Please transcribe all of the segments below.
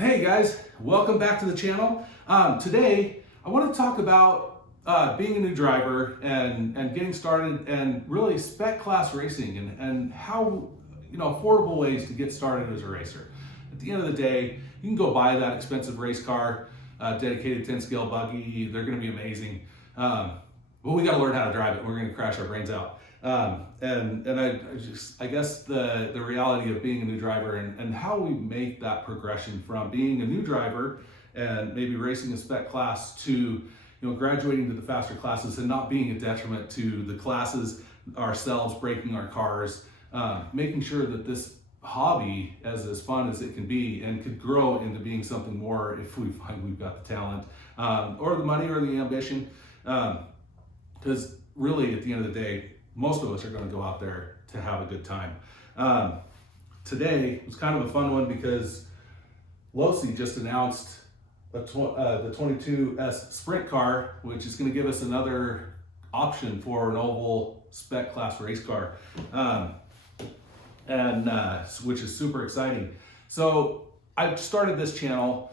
Hey guys, welcome back to the channel. Today I want to talk about being a new driver and getting started and really spec class racing and how, affordable ways to get started as a racer. At the end of the day, you can go buy that expensive race car, dedicated 10 scale buggy. They're going to be amazing. But we got to learn how to drive it. We're going to crash our brains out. I guess the reality of being a new driver and how we make that progression from being a new driver and maybe racing a spec class to graduating to the faster classes and not being a detriment to the classes ourselves, breaking our cars, making sure that this hobby as fun as it can be and could grow into being something more if we find we've got the talent or the money or the ambition, because really at the end of the day, most of us are going to go out there to have a good time. Today was kind of a fun one because Losi just announced the 22s sprint car, which is going to give us another option for an oval spec class race car, which is super exciting. So I started this channel.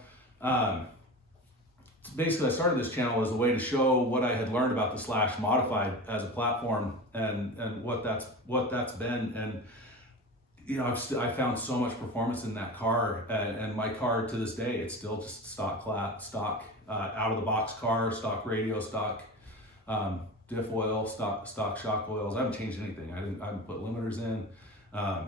Basically, I started this channel as a way to show what I had learned about the Slash Modified as a platform and what that's been. And I found so much performance in that car, and my car to this day, it's still just stock out of the box car, stock radio, stock diff oil, stock shock oils. I haven't changed anything. I haven't put limiters in. I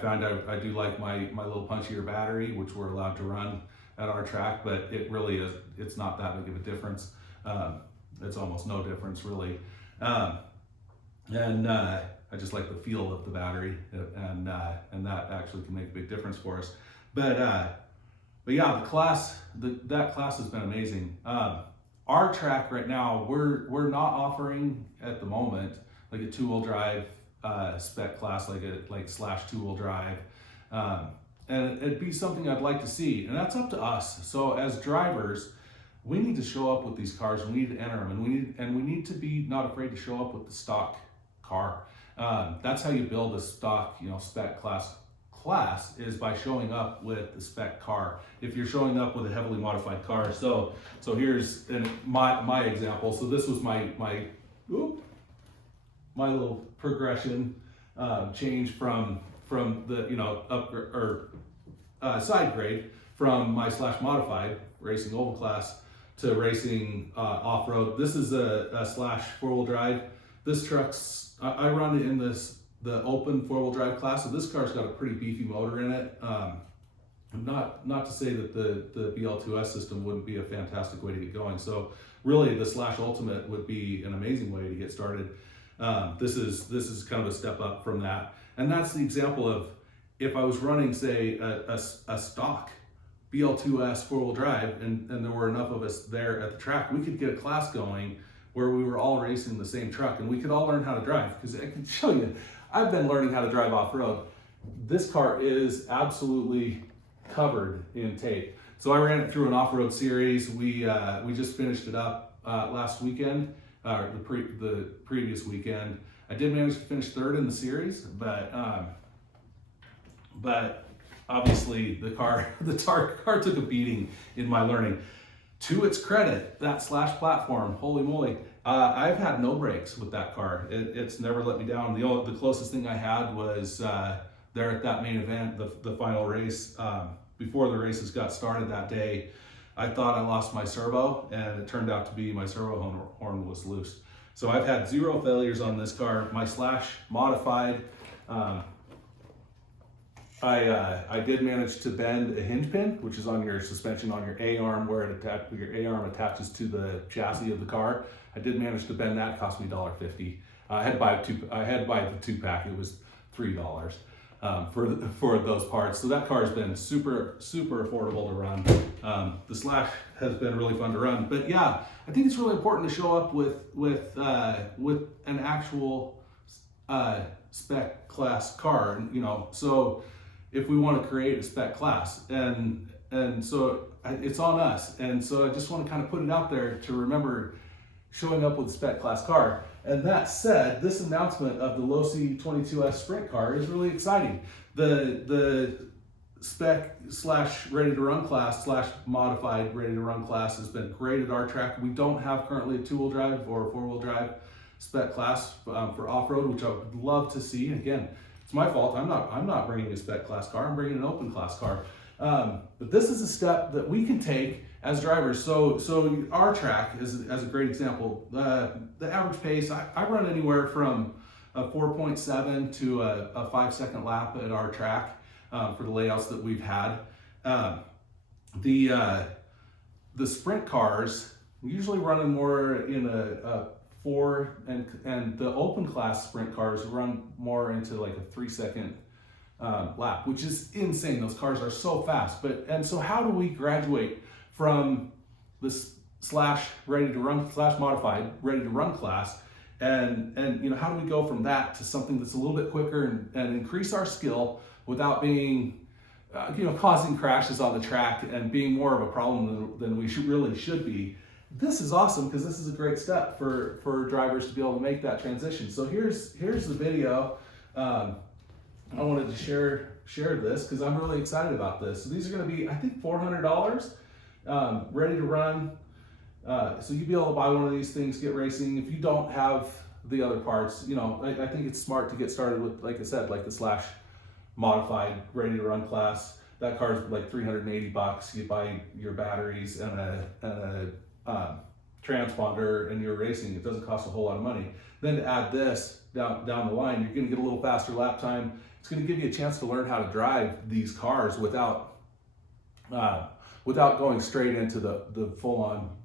found I do like my little punchier battery, which we're allowed to run at our track, but it's not that big of a difference. It's almost no difference really. I just like the feel of the battery, and that actually can make a big difference for us. But yeah, that class has been amazing. Our track right now, we're not offering at the moment like a two-wheel drive spec class, like Slash two-wheel drive. And it'd be something I'd like to see, and that's up to us. So as drivers, we need to show up with these cars, and we need to enter them, and we need to be not afraid to show up with the stock car. That's how you build a stock, spec class is by showing up with the spec car. If you're showing up with a heavily modified car, so here's my example. So this was my little progression change from the side grade from my Slash Modified racing oval class to racing off-road. This is a Slash four-wheel drive. This truck's I run it in the open four-wheel drive class, so this car's got a pretty beefy motor in it. Not to say that the BL2S system wouldn't be a fantastic way to get going. So really the Slash Ultimate would be an amazing way to get started. This is kind of a step up from that. And that's the example of if I was running, say, a stock BL2S four-wheel drive and there were enough of us there at the track, we could get a class going where we were all racing the same truck and we could all learn how to drive. Because I can show you, I've been learning how to drive off-road. This car is absolutely covered in tape. So I ran it through an off-road series. We just finished it up last weekend, the previous weekend. I did manage to finish third in the series, but obviously the car took a beating in my learning. To its credit, that Slash platform, holy moly, I've had no breaks with that car. It's never let me down. The closest thing I had was there at that main event, the final race. Before the races got started that day, I thought I lost my servo, and it turned out to be my servo horn was loose. So I've had 0 failures on this car. My Slash Modified, I did manage to bend a hinge pin, which is on your suspension on your A-arm, where your A-arm attaches to the chassis of the car. I did manage to bend that. It cost me $1.50. I had to buy the 2-pack. It was $3 for those parts. So that car has been super affordable to run. The Slash has been really fun to run. But yeah, I think it's really important to show up with an actual spec class car. So if we want to create a spec class, and so it's on us. And so I just want to kind of put it out there to remember showing up with a spec class car. And that said, this announcement of the Losi 22s sprint car is really exciting. The Spec / ready to run class / modified ready to run class has been great at our track. We don't have currently a 2-wheel drive or a 4-wheel drive Spec class for off-road, which I would love to see. And again, it's my fault. I'm not bringing a Spec class car. I'm bringing an open class car. But this is a step that we can take as drivers. So our track is as a great example. The average pace, I run anywhere from a 4.7 to a 5-second lap at our track for the layouts that we've had. The sprint cars usually running more in a 4, and the open class sprint cars run more into like a 3-second lap, which is insane. Those cars are so fast. And so how do we graduate from this / ready to run / modified ready to run class, and how do we go from that to something that's a little bit quicker and increase our skill without being causing crashes on the track and being more of a problem than we really should be? This is awesome because this is a great step for drivers to be able to make that transition. So here's the video. I wanted to share this because I'm really excited about this. So these are going to be, I think, $400, ready to run. So you'd be able to buy one of these things, get racing. If you don't have the other parts, I think it's smart to get started with, like I said, like the / modified ready to run class. That car's like $380. You buy your batteries and a transponder, and you're racing. It doesn't cost a whole lot of money. Then to add this down the line, you're going to get a little faster lap time. It's going to give you a chance to learn how to drive these cars without going straight into the full-on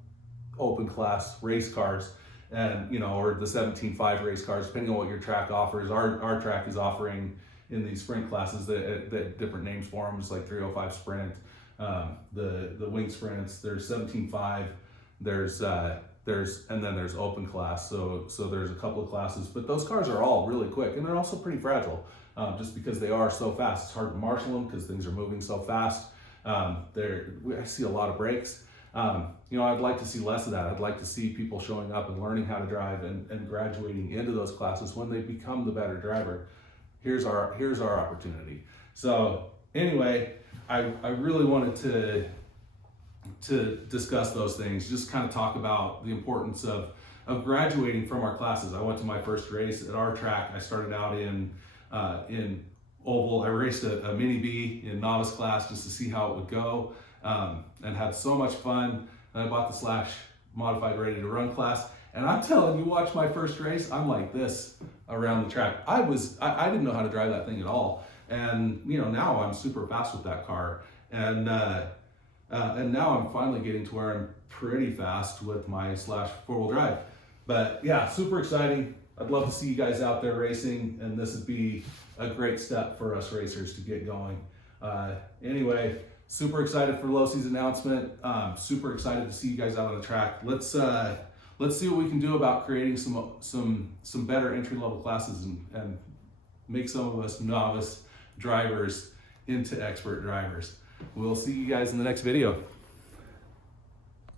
open class race cars, and or the 17.5 race cars, depending on what your track offers. Our track is offering in these sprint classes that different names for them. It's like 305 sprint, the wing sprints. There's 17.5. And then there's open class. So there's a couple of classes, but those cars are all really quick, and they're also pretty fragile, just because they are so fast. It's hard to marshal them because things are moving so fast. I see a lot of breaks. I'd like to see less of that. I'd like to see people showing up and learning how to drive and graduating into those classes when they become the better driver. Here's our opportunity. So anyway, I really wanted to discuss those things, just kind of talk about the importance of graduating from our classes. I went to my first race at our track. I started out in oval. I raced a mini B in novice class just to see how it would go, and had so much fun. And I bought the / modified ready to run class, and I'm telling you, watch my first race, I'm like this around the track. I didn't know how to drive that thing at all, and now I'm super fast with that car, and now I'm finally getting to where I'm pretty fast with my / 4-wheel drive. But yeah, super exciting. I'd love to see you guys out there racing, and this would be a great step for us racers to get going. Anyway, super excited for Losi's announcement. Super excited to see you guys out on the track. Let's see what we can do about creating some better entry-level classes and make some of us novice drivers into expert drivers. We'll see you guys in the next video.